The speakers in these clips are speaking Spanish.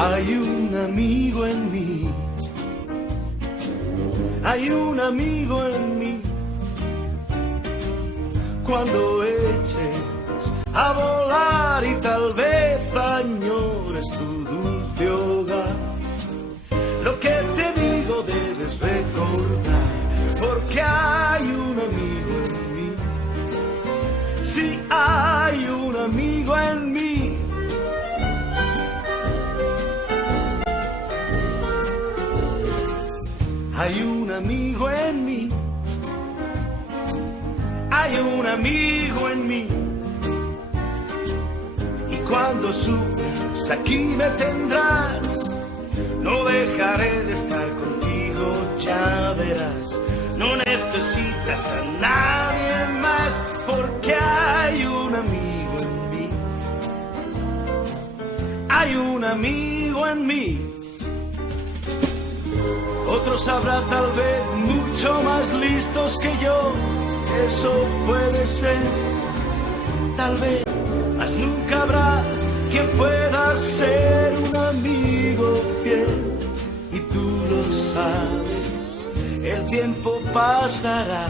Hay un amigo en mí, hay un amigo en mí. Cuando eches a volar y tal vez añores tu dulce hogar, lo que te digo debes recordar, porque hay un amigo en mí. Sí, hay un amigo en mí. Hay un amigo en mí, hay un amigo en mí. Y cuando sufras aquí me tendrás, no dejaré de estar contigo, ya verás. No necesitas a nadie más, porque hay un amigo en mí. Hay un amigo en mí. Otros habrá tal vez mucho más listos que yo, eso puede ser, tal vez, mas nunca habrá quien pueda ser un amigo fiel. Y tú lo sabes, el tiempo pasará,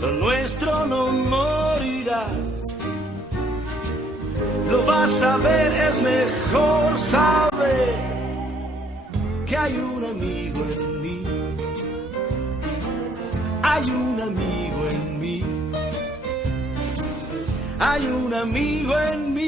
lo nuestro no morirá. Lo vas a ver, es mejor saber que hay un amigo en mí, hay un amigo en mí, hay un amigo en mí.